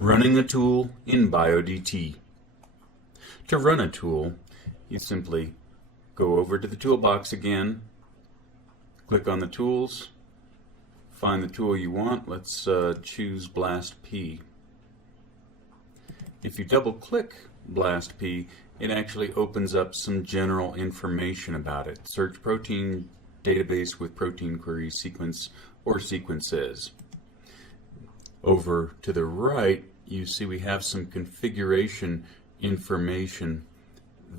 Running a tool in BioDT. To run a tool, you simply go over to the toolbox again, click on the tools, find the tool you want. Let's choose BLASTP. If you double click BLASTP, it actually opens up some general information about it. Search protein database with protein query sequence or sequences. Over to the right, you see we have some configuration information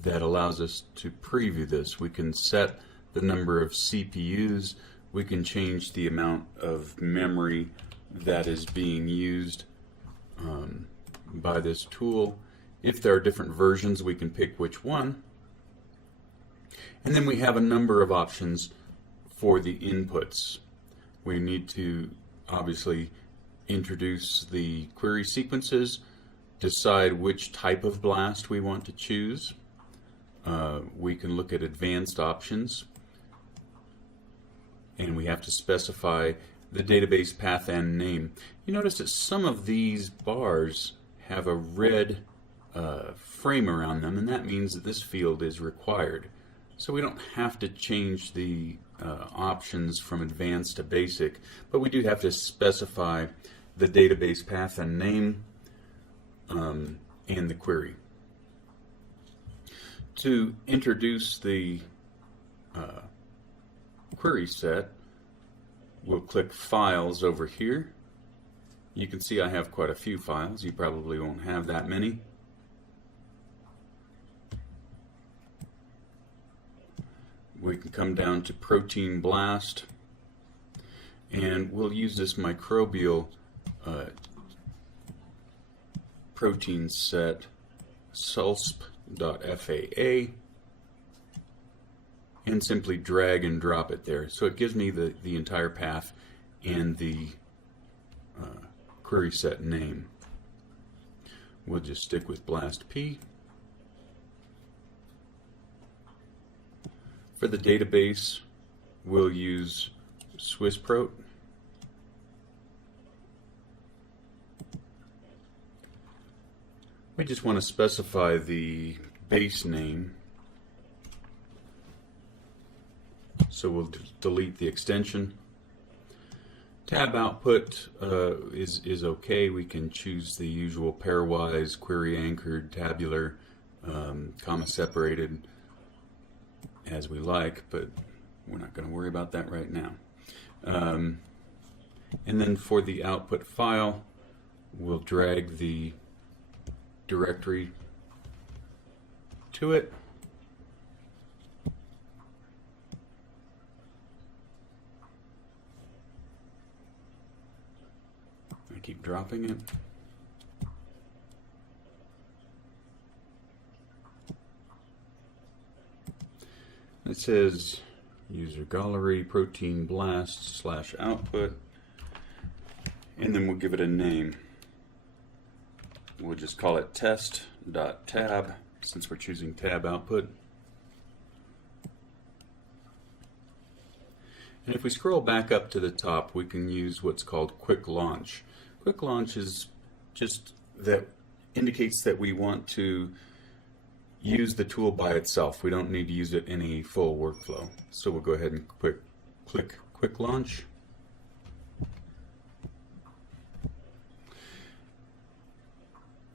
that allows us to preview this. We can set the number of CPUs, we can change the amount of memory that is being used by this tool. If there are different versions, we can pick which one. And then we have a number of options for the inputs. We need to obviously introduce the query sequences, decide which type of BLAST we want to choose. We can look at advanced options, and we have to specify the database path and name. You notice that some of these bars have a red frame around them, and that means that this field is required. So we don't have to change the options from advanced to basic, but we do have to specify the database path and name and the query. To introduce the query set, we'll click Files over here. You can see I have quite a few files. You probably won't have that many. We can come down to Protein BLAST, and we'll use this microbial protein set sulsp.faa and simply drag and drop it there. So it gives me the entire path and the query set name. We'll just stick with BLASTP. For the database, we'll use Swissprot. We just want to specify the base name, so we'll delete the extension. Tab output is okay. We can choose the usual pairwise, query anchored, tabular, comma separated as we like, but we're not going to worry about that right now. And then for the output file, we'll drag the directory to it. I keep dropping it. It says user gallery protein blast / output, and then we'll give it a name. We'll just call it test.tab since we're choosing tab output. And if we scroll back up to the top, we can use what's called quick launch. Quick launch is just that indicates that we want to use the tool by itself. We don't need to use it in a full workflow. So we'll go ahead and click quick launch.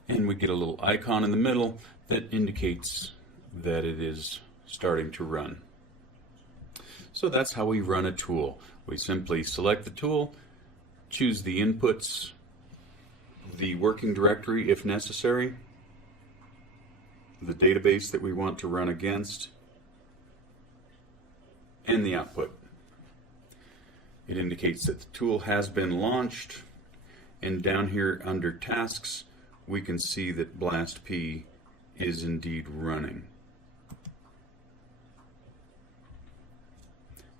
And we get a little icon in the middle that indicates that it is starting to run. So that's how we run a tool. We simply select the tool, choose the inputs, the working directory if necessary, the database that we want to run against, and the output. It indicates that the tool has been launched, and down here under tasks, we can see that BLASTP is indeed running.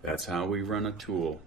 That's how we run a tool.